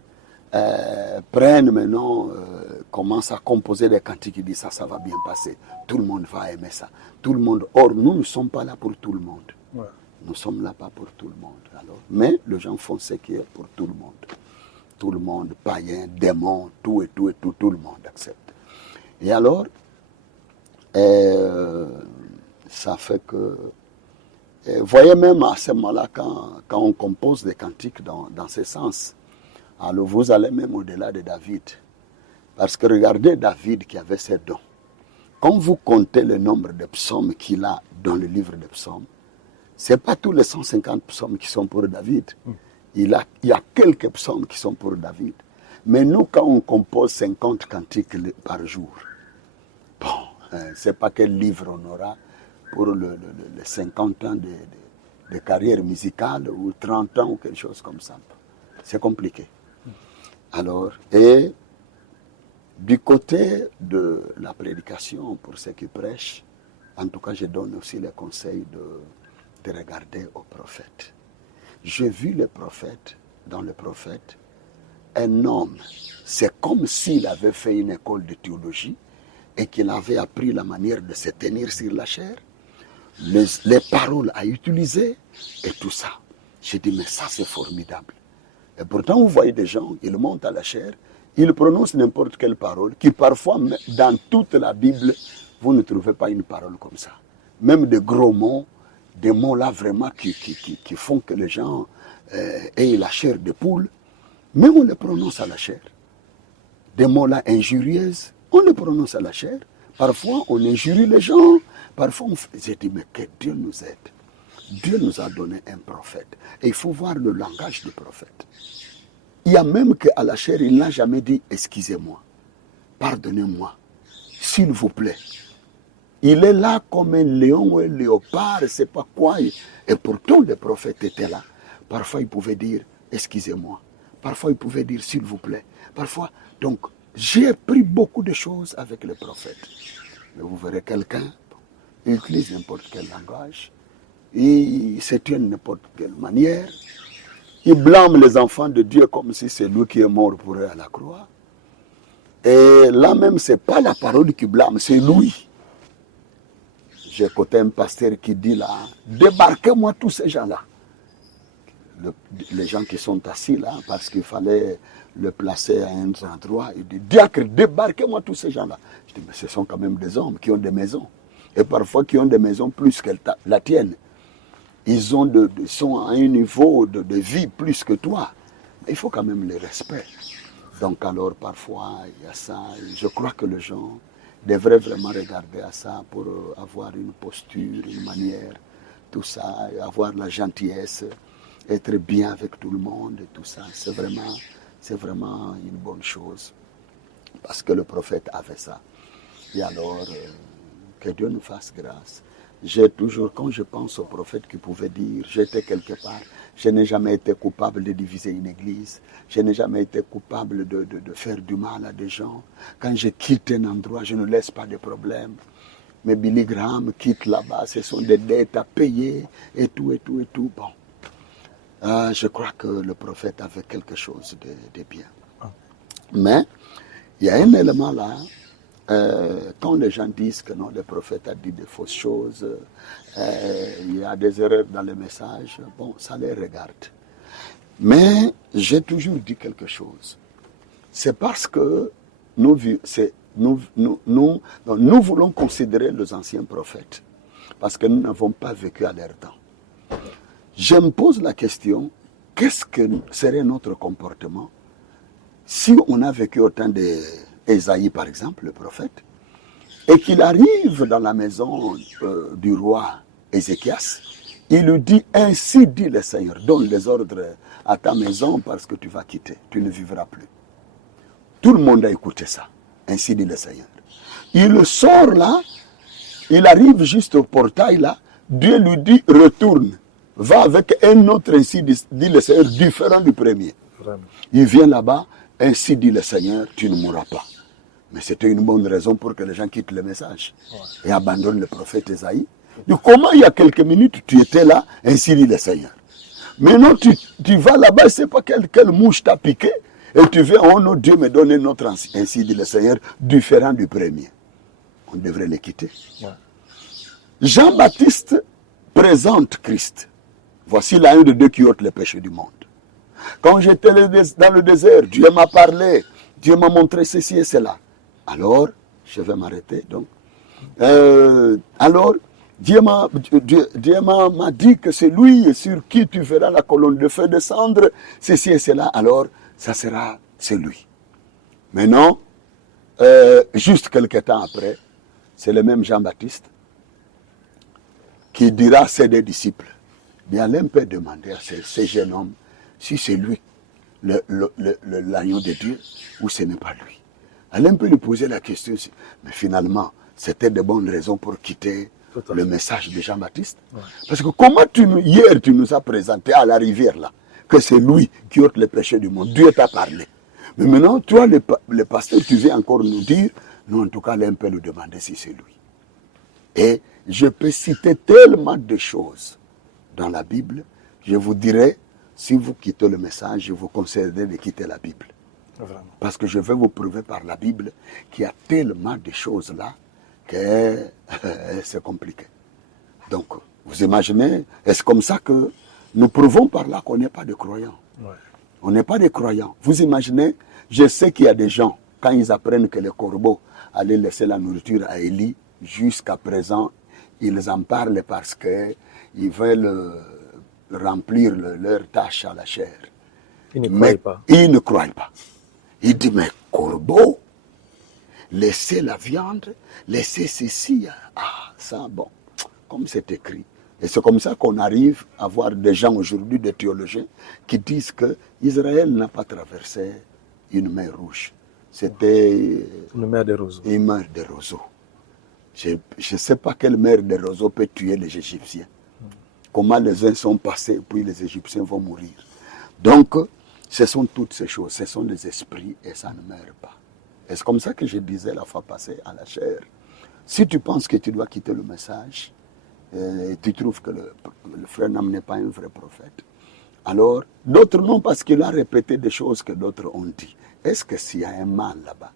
prennent maintenant, commencent à composer des cantiques, ils disent, ça va bien passer. Tout le monde va aimer ça. Tout le monde. Or, nous ne sommes pas là pour tout le monde. Ouais. Nous sommes là pas pour tout le monde. Alors, mais les gens font ce qui est pour tout le monde. Tout le monde, païen, démon, tout le monde accepte. Et alors, ça fait que... voyez même à ce moment-là, quand on compose des cantiques dans ce sens, alors vous allez même au-delà de David. Parce que regardez David qui avait ses dons. quand vous comptez le nombre de psaumes qu'il a dans le livre des psaumes, ce n'est pas tous les 150 psaumes qui sont pour David. Il y a quelques psaumes qui sont pour David. Mais nous, quand on compose 50 cantiques par jour, bon, ce n'est pas quel livre on aura pour les 50 ans de carrière musicale ou 30 ans ou quelque chose comme ça. C'est compliqué. Alors, et du côté de la prédication, pour ceux qui prêchent, en tout cas, je donne aussi les conseils de regarder au prophète. J'ai vu le prophète, dans le prophète, un homme, c'est comme s'il avait fait une école de théologie et qu'il avait appris la manière de se tenir sur la chair, les paroles à utiliser et tout ça. J'ai dit, mais ça c'est formidable. Et pourtant, vous voyez des gens, ils montent à la chair, ils prononcent n'importe quelle parole, qui parfois, dans toute la Bible, vous ne trouvez pas une parole comme ça. Même des gros mots, des mots là vraiment qui font que les gens aient la chair de poule, même on les prononce à la chair. Des mots là injurieuses, on les prononce à la chair. Parfois, on injurie les gens. Parfois, j'ai dit, mais que Dieu nous aide. Dieu nous a donné un prophète. Et il faut voir le langage du prophète. Il y a même qu'à la chair, il n'a jamais dit, excusez-moi, pardonnez-moi, s'il vous plaît. Il est là comme un lion ou un léopard, je ne sais pas quoi. Et pourtant, le prophète était là. Parfois, il pouvait dire, excusez-moi. Parfois, il pouvait dire, s'il vous plaît. Parfois, donc, j'ai appris beaucoup de choses avec le prophète. Mais vous verrez quelqu'un, il utilise n'importe quel langage, il se tient de n'importe quelle manière, il blâme les enfants de Dieu comme si c'est lui qui est mort pour eux à la croix. Et là même, ce n'est pas la parole qui blâme, c'est lui. J'ai écouté un pasteur qui dit là, débarquez-moi tous ces gens-là. Les gens qui sont assis là, parce qu'il fallait le placer à un endroit, il dit, diacre, débarquez-moi tous ces gens-là. Je dis, mais ce sont quand même des hommes qui ont des maisons. Et parfois qui ont des maisons plus que la tienne. Ils sont à un niveau de vie plus que toi. Mais il faut quand même le respect. Donc alors parfois, il y a ça. Je crois que les gens devraient vraiment regarder à ça pour avoir une posture, une manière, tout ça, avoir la gentillesse, être bien avec tout le monde et tout ça. C'est vraiment une bonne chose. Parce que le prophète avait ça. Et alors, que Dieu nous fasse grâce. J'ai toujours, quand je pense au prophète qui pouvait dire, j'étais quelque part, je n'ai jamais été coupable de diviser une église, je n'ai jamais été coupable de faire du mal à des gens. Quand je quitte un endroit, je ne laisse pas de problème. Mais Billy Graham quitte là-bas, ce sont des dettes à payer, et tout, et tout, et tout. Bon, je crois que le prophète avait quelque chose de bien. Mais, il y a un élément là, quand les gens disent que non, le prophète a dit de fausses choses, il y a des erreurs dans le message, bon, ça les regarde. Mais j'ai toujours dit quelque chose. C'est parce que nous voulons considérer les anciens prophètes, parce que nous n'avons pas vécu à leur temps. Je me pose la question, qu'est-ce que serait notre comportement si on a vécu au temps d'Ésaïe, par exemple, le prophète, et qu'il arrive dans la maison du roi Ézéchias, il lui dit, ainsi dit le Seigneur, donne les ordres à ta maison parce que tu vas quitter, tu ne vivras plus. Tout le monde a écouté ça, ainsi dit le Seigneur. Il sort là, il arrive juste au portail là, Dieu lui dit, retourne, va avec un autre, ainsi dit le Seigneur, différent du premier. Vraiment. Il vient là-bas, ainsi dit le Seigneur, tu ne mourras pas. Mais c'était une bonne raison pour que les gens quittent le message et abandonnent le prophète Ésaïe. Donc, comment il y a quelques minutes tu étais là, ainsi dit le Seigneur. Maintenant tu vas là-bas, je ne sais pas quelle mouche t'a piqué, et tu viens, oh non, Dieu me donne un autre, ainsi dit le Seigneur, différent du premier. On devrait les quitter. Ouais. Jean-Baptiste présente Christ. Voici l'un de deux qui ôte les péchés du monde. Quand j'étais dans le désert, Dieu m'a parlé, Dieu m'a montré ceci et cela. Alors, je vais m'arrêter. Donc, alors, Dieu m'a dit que c'est lui sur qui tu verras la colonne de feu descendre, ceci et cela. Alors, ça sera celui. Maintenant, juste quelques temps après, c'est le même Jean-Baptiste qui dira à ses deux disciples, mais Alain peut demander à ces jeunes hommes si c'est lui, l'agneau de Dieu, ou ce n'est pas lui. Alain peut lui poser la question, mais finalement, c'était de bonnes raisons pour quitter le message de Jean-Baptiste. Ouais. Parce que comment hier tu nous as présenté à la rivière là, que c'est lui qui ôte les péchés du monde. Dieu t'a parlé. Mais maintenant, toi, le pasteur, tu viens encore nous dire, non, en tout cas, l'un peut nous demander si c'est lui. Et je peux citer tellement de choses dans la Bible, je vous dirais, si vous quittez le message, je vous conseillerais de quitter la Bible. Vraiment. Parce que je vais vous prouver par la Bible qu'il y a tellement de choses là que c'est compliqué. Donc, vous imaginez, est-ce comme ça que nous prouvons par là qu'on n'est pas des croyants? Ouais. On n'est pas des croyants. Vous imaginez, je sais qu'il y a des gens, quand ils apprennent que les corbeaux allaient laisser la nourriture à Élie, jusqu'à présent, ils en parlent parce qu'ils veulent remplir leur tâche à la chair. Ils ne croient pas. Ils ne croient pas. Ils disent, mais corbeau, laissez la viande, laissez ceci. Ah, ça, bon, comme c'est écrit. Et c'est comme ça qu'on arrive à voir des gens aujourd'hui, des théologiens, qui disent que Israël n'a pas traversé une mer rouge. C'était une mer de roseaux. Une mer de roseaux. Je ne sais pas quelle mer de roseaux peut tuer les Égyptiens. Comment les uns sont passés, puis les Égyptiens vont mourir. Donc, ce sont toutes ces choses, ce sont des esprits et ça ne meurt pas. Et c'est comme ça que je disais la fois passée à la chair. Si tu penses que tu dois quitter le message, et tu trouves que le frère Nam n'est pas un vrai prophète, alors d'autres non, parce qu'il a répété des choses que d'autres ont dit. Est-ce que s'il y a un mal là-bas,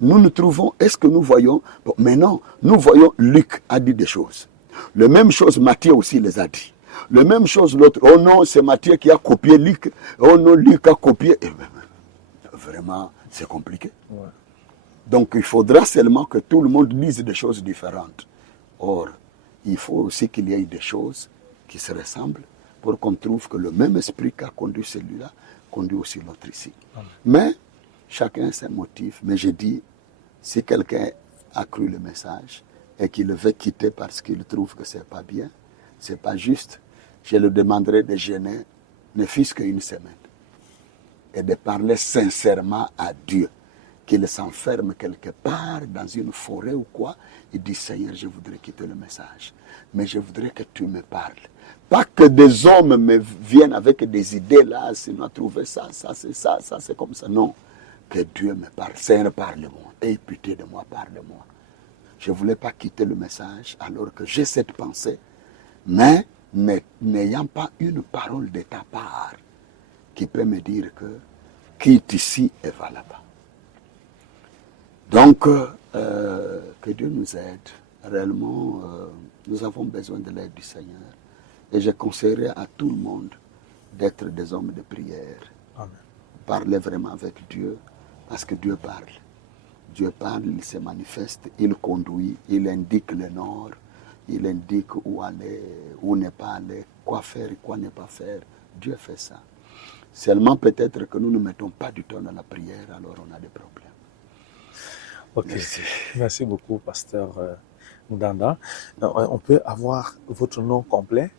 nous nous trouvons, est-ce que nous voyons, bon, mais non, nous voyons Luc a dit des choses. La même chose, Matthieu aussi les a dit. La même chose, l'autre, oh non, c'est Matthieu qui a copié Luc, oh non, Luc a copié. Et vraiment, c'est compliqué. Ouais. Donc, il faudra seulement que tout le monde lise des choses différentes. Or, il faut aussi qu'il y ait des choses qui se ressemblent pour qu'on trouve que le même esprit qui a conduit celui-là conduit aussi l'autre ici. Amen. Mais, chacun ses motifs. Mais je dis, si quelqu'un a cru le message et qu'il le veut quitter parce qu'il trouve que ce n'est pas bien, ce n'est pas juste, je lui demanderai de gêner, ne fût-ce qu'une semaine, et de parler sincèrement à Dieu, qu'il s'enferme quelque part dans une forêt ou quoi, il dit, Seigneur, je voudrais quitter le message, mais je voudrais que tu me parles. Pas que des hommes me viennent avec des idées là, si on a trouvé ça, ça c'est comme ça. Non, que Dieu me parle. Seigneur, parle-moi. Aie pitié de moi, parle-moi. Je ne voulais pas quitter le message alors que j'ai cette pensée, mais n'ayant pas une parole de ta part qui peut me dire que quitte ici et va là-bas. Donc, que Dieu nous aide. Réellement, nous avons besoin de l'aide du Seigneur. Et je conseillerais à tout le monde d'être des hommes de prière. Amen. Parler vraiment avec Dieu, parce que Dieu parle. Dieu parle, il se manifeste, il conduit, il indique le nord, il indique où aller, où ne pas aller, quoi faire et quoi ne pas faire. Dieu fait ça. Seulement peut-être que nous ne mettons pas du temps dans la prière, alors on a des problèmes. Ok, merci beaucoup, pasteur Ndanda. On peut avoir votre nom complet?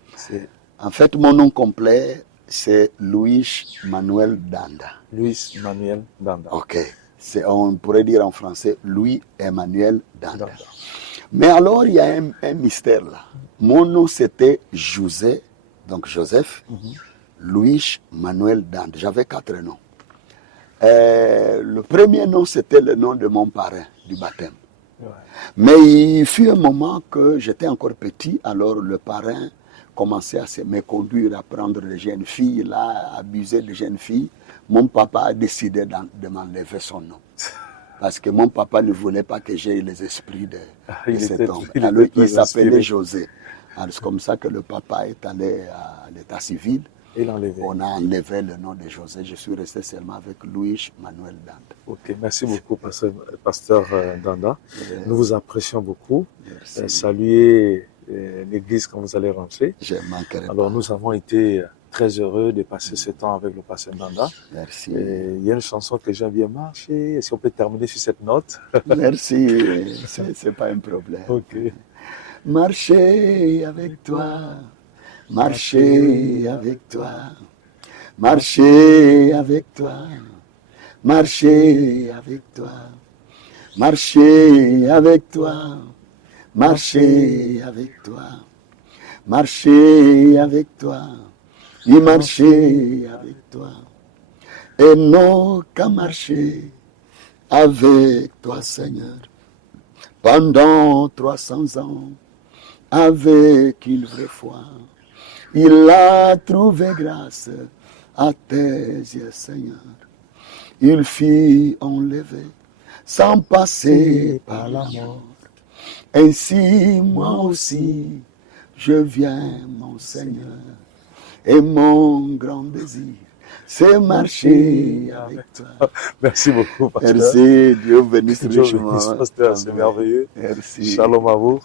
En fait, mon nom complet, c'est Louis Manuel Danda. Louis Manuel Danda. Ok. On pourrait dire en français Louis Emmanuel Danda. Mais alors, il y a un mystère là. Mon nom, c'était José, donc Joseph, Louis Manuel Danda. J'avais 4 noms. Le premier nom, c'était le nom de mon parrain du baptême. Ouais. Mais il fut un moment que j'étais encore petit, alors le parrain commençait à me conduire à prendre les jeunes filles, là, à abuser des jeunes filles. Mon papa a décidé de m'enlever son nom. Parce que mon papa ne voulait pas que j'aie les esprits de cet homme. Alors il s'appelait José. Alors c'est comme ça que le papa est allé à l'état civil. On a enlevé le nom de José. Je suis resté seulement avec Louis Manuel Danda. Ok, merci beaucoup, pasteur Danda. Nous vous apprécions beaucoup. Saluez l'église quand vous allez rentrer. Je manquerai Alors, pas. nous avons été très heureux de passer ce temps avec le pasteur Ndanda. Merci. Et il y a une chanson que j'aime bien, Marcher. Est-ce qu'on peut terminer sur cette note? Merci, c'est pas un problème. Ok. Marcher avec toi, marcher avec toi, marcher avec toi, marcher avec toi, marcher avec toi, marcher avec toi, marcher avec toi, et marcher avec toi, et non qu'à marcher avec toi, Seigneur, pendant 300 ans, avec une vraie foi. Il a trouvé grâce à tes yeux, Seigneur. Il fut enlevé sans passer par la mort. Ainsi, moi aussi, je viens, mon Seigneur. Et mon grand désir, c'est marcher avec toi. Merci beaucoup, pasteur. Merci, Dieu bénisse Dieu richement. bénisse, pasteur, c'est merveilleux. Merci. Shalom à vous.